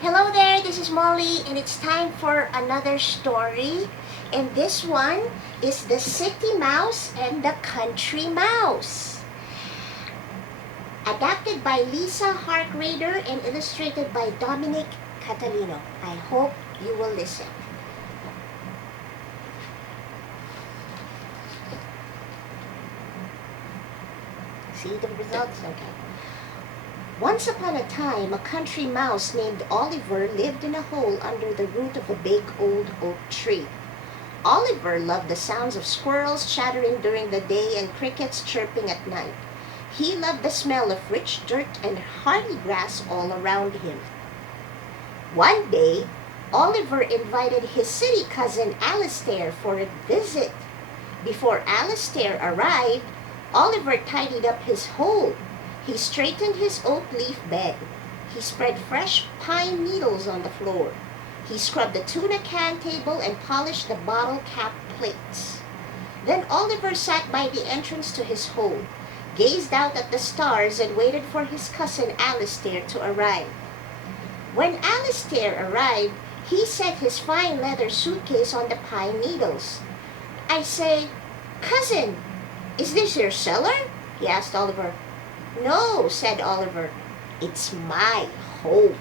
Hello there, this is Molly, and it's time for another story. And this one is The City Mouse and the Country Mouse. Adapted by Lisa Harkrader and illustrated by Dominic Catalino. I hope you will listen. See the results? Okay. Once upon a time, a country mouse named Oliver lived in a hole under the root of a big old oak tree. Oliver loved the sounds of squirrels chattering during the day and crickets chirping at night. He loved the smell of rich dirt and hardy grass all around him. One day, Oliver invited his city cousin Alistair for a visit. Before Alistair arrived, Oliver tidied up his hole. He straightened his oak leaf bed. He spread fresh pine needles on the floor. He scrubbed the tuna can table and polished the bottle cap plates. Then Oliver sat by the entrance to his hole, gazed out at the stars, and waited for his cousin Alistair to arrive. When Alistair arrived, he set his fine leather suitcase on the pine needles. "I say, cousin, is this your cellar?" he asked Oliver. "No," said Oliver. "It's my home."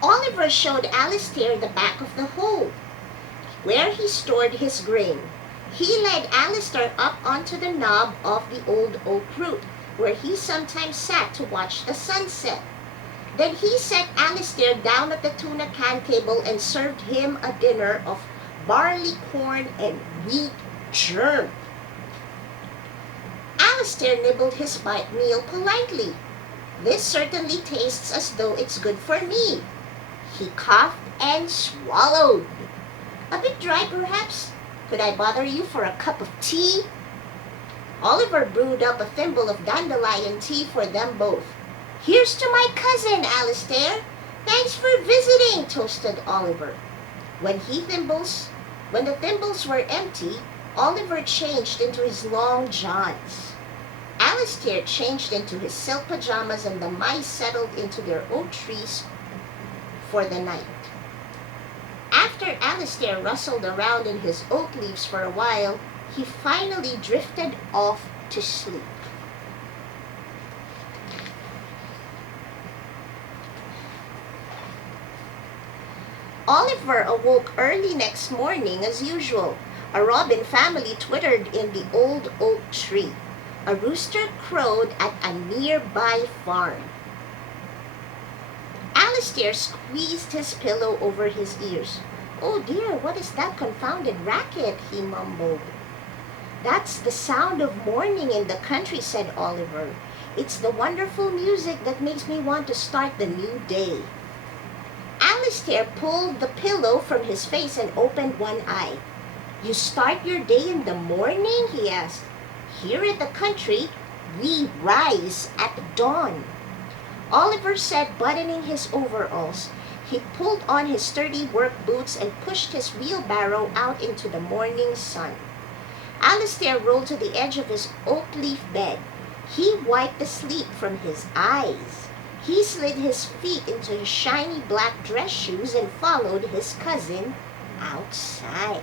Oliver showed Alistair the back of the hole, where he stored his grain. He led Alistair up onto the knob of the old oak root, where he sometimes sat to watch the sunset. Then he set Alistair down at the tuna can table and served him a dinner of barley corn and wheat germ. Alistair nibbled his meal politely. "This certainly tastes as though it's good for me." He coughed and swallowed. "A bit dry, perhaps? Could I bother you for a cup of tea?" Oliver brewed up a thimble of dandelion tea for them both. "Here's to my cousin, Alistair. Thanks for visiting," toasted Oliver. When the thimbles were empty, Oliver changed into his long johns. Alistair changed into his silk pajamas, and the mice settled into their oak trees for the night. After Alistair rustled around in his oak leaves for a while, he finally drifted off to sleep. Oliver awoke early next morning as usual. A robin family twittered in the old oak tree. A rooster crowed at a nearby farm. Alistair squeezed his pillow over his ears. "Oh dear, what is that confounded racket?" he mumbled. "That's the sound of morning in the country," said Oliver. "It's the wonderful music that makes me want to start the new day." Alistair pulled the pillow from his face and opened one eye. "You start your day in the morning?" he asked. "Here in the country, we rise at dawn." Oliver said, buttoning his overalls. He pulled on his sturdy work boots and pushed his wheelbarrow out into the morning sun. Alistair rolled to the edge of his oak leaf bed. He wiped the sleep from his eyes. He slid his feet into his shiny black dress shoes and followed his cousin outside.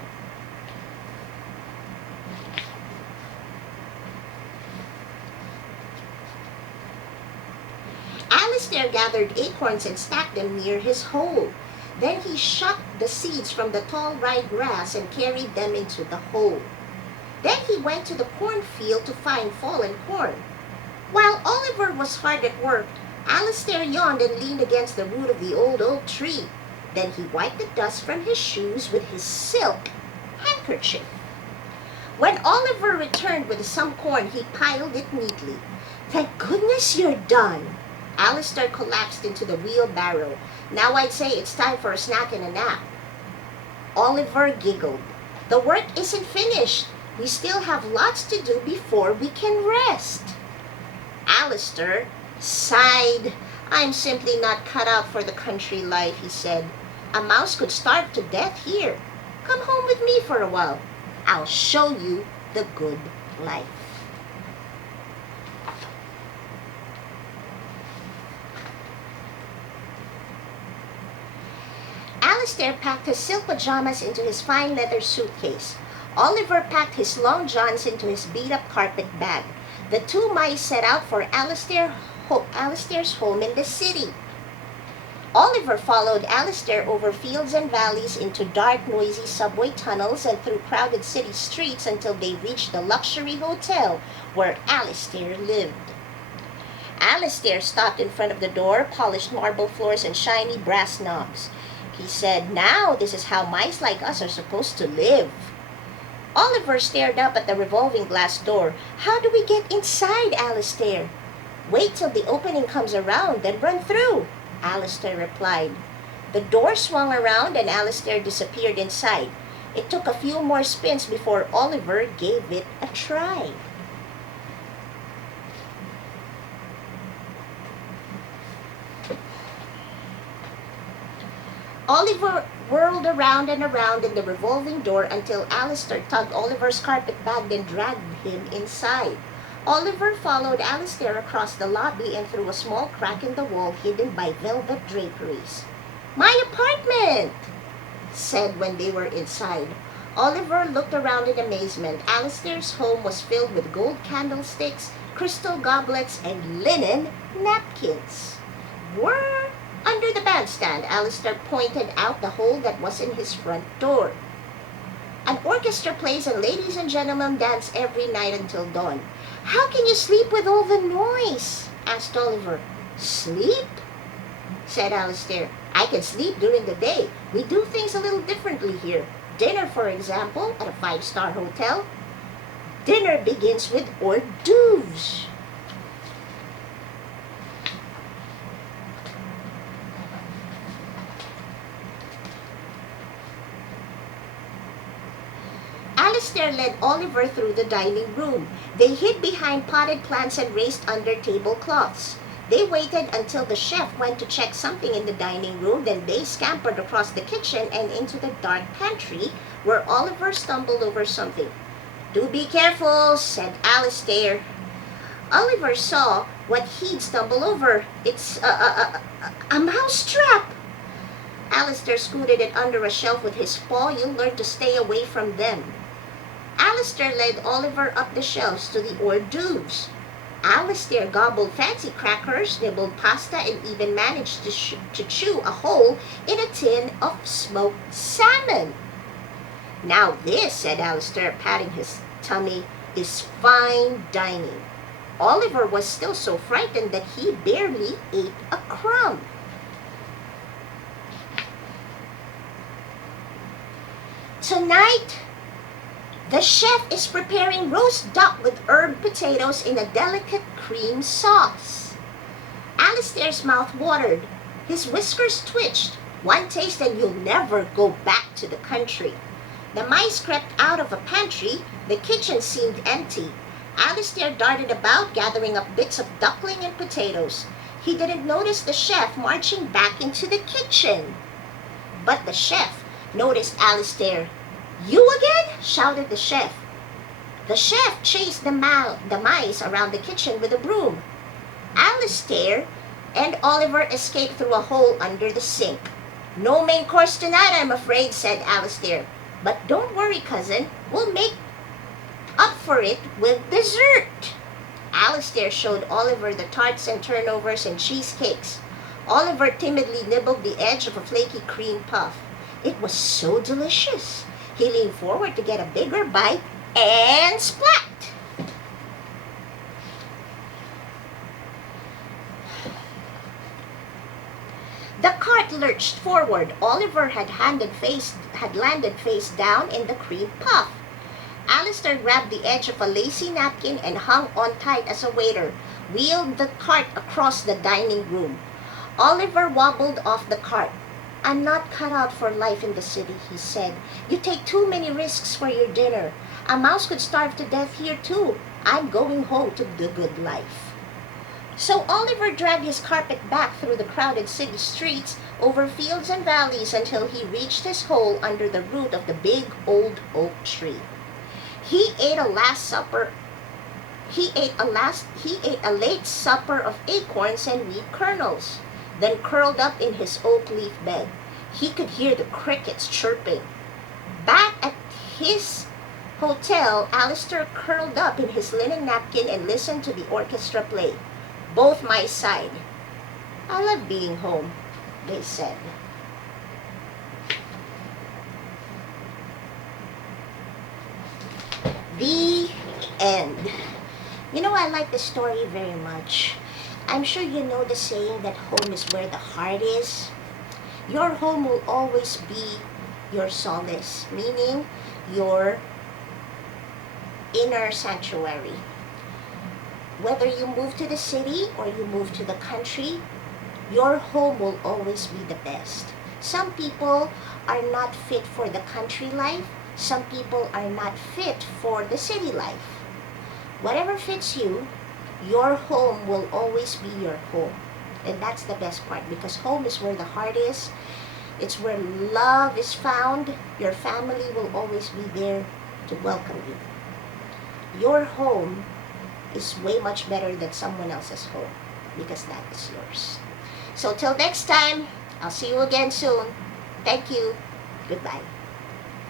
Alistair gathered acorns and stacked them near his hole. Then he shucked the seeds from the tall rye grass and carried them into the hole. Then he went to the cornfield to find fallen corn. While Oliver was hard at work, Alistair yawned and leaned against the root of the old oak tree. Then he wiped the dust from his shoes with his silk handkerchief. When Oliver returned with some corn, he piled it neatly. "Thank goodness you're done." Alistair collapsed into the wheelbarrow. "Now I'd say it's time for a snack and a nap." Oliver giggled. "The work isn't finished. We still have lots to do before we can rest." Alistair sighed. "I'm simply not cut out for the country life," he said. "A mouse could starve to death here. Come home with me for a while. I'll show you the good life. Alistair packed his silk pajamas into his fine leather suitcase. Oliver packed his long johns into his beat-up carpet bag. The two mice set out for Alistair's home in the city. Oliver followed Alistair over fields and valleys into dark, noisy subway tunnels and through crowded city streets until they reached the luxury hotel where Alistair lived. Alistair stopped in front of the door, polished marble floors and shiny brass knobs. He said, "Now this is how mice like us are supposed to live." Oliver stared up at the revolving glass door. "How do we get inside, Alistair?" "Wait till the opening comes around, then run through," Alistair replied. The door swung around and Alistair disappeared inside. It took a few more spins before Oliver gave it a try. Oliver whirled around and around in the revolving door until Alistair tugged Oliver's carpet bag and dragged him inside. Oliver followed Alistair across the lobby and through a small crack in the wall hidden by velvet draperies. "My apartment!" said when they were inside. Oliver looked around in amazement. Alistair's home was filled with gold candlesticks, crystal goblets, and linen napkins. "Where?" Under the bandstand, Alistair pointed out the hole that was in his front door. "An orchestra plays and ladies and gentlemen dance every night until dawn." "How can you sleep with all the noise?" asked Oliver. "Sleep?" said Alistair. "I can sleep during the day. We do things a little differently here. Dinner, for example, at a 5-star hotel. Dinner begins with hors d'oeuvres." Alistair led Oliver through the dining room. They hid behind potted plants and raced under tablecloths. They waited until the chef went to check something in the dining room, then they scampered across the kitchen and into the dark pantry where Oliver stumbled over something. "Do be careful," said Alistair. Oliver saw what he'd stumbled over. "It's a mouse trap." Alistair scooted it under a shelf with his paw. "You'll learn to stay away from them." Alistair led Oliver up the shelves to the hors d'oeuvres. Alistair gobbled fancy crackers, nibbled pasta, and even managed to chew a hole in a tin of smoked salmon. "Now this," said Alistair, patting his tummy, "is fine dining." Oliver was still so frightened that he barely ate a crumb. Tonight, the chef is preparing roast duck with herb potatoes in a delicate cream sauce. Alistair's mouth watered. His whiskers twitched. One taste and you'll never go back to the country. The mice crept out of a pantry. The kitchen seemed empty. Alistair darted about, gathering up bits of duckling and potatoes. He didn't notice the chef marching back into the kitchen. But the chef noticed Alistair. "You again?" shouted the chef. The chef chased the mice around the kitchen with a broom. Alistair and Oliver escaped through a hole under the sink. "No main course tonight, I'm afraid," said Alistair. "But don't worry, cousin. We'll make up for it with dessert." Alistair showed Oliver the tarts and turnovers and cheesecakes. Oliver timidly nibbled the edge of a flaky cream puff. It was so delicious. He leaned forward to get a bigger bite and splat! The cart lurched forward. Oliver had landed face down in the cream puff. Alistair grabbed the edge of a lacy napkin and hung on tight as a waiter wheeled the cart across the dining room. Oliver wobbled off the cart. "I'm not cut out for life in the city," he said. "You take too many risks for your dinner. A mouse could starve to death here too. I'm going home to the good life." So Oliver dragged his carpet back through the crowded city streets, over fields and valleys until he reached his hole under the root of the big old oak tree. He ate a last supper. He ate a late supper of acorns and wheat kernels, then curled up in his oak leaf bed. He could hear the crickets chirping. Back at his hotel, Alistair curled up in his linen napkin and listened to the orchestra play. Both mice sighed. I love being home, they said. The end. You know, I like the story very much. I'm sure you know the saying that home is where the heart is. Your home will always be your solace, meaning your inner sanctuary. Whether you move to the city or you move to the country, your home will always be the best. Some people are not fit for the country life. Some people are not fit for the city life. Whatever fits you, your home will always be your home. And that's the best part, because home is where the heart is. It's where love is found. Your family will always be there to welcome you. Your home is way much better than someone else's home, because that is yours. So till next time, I'll see you again soon. Thank you. Goodbye.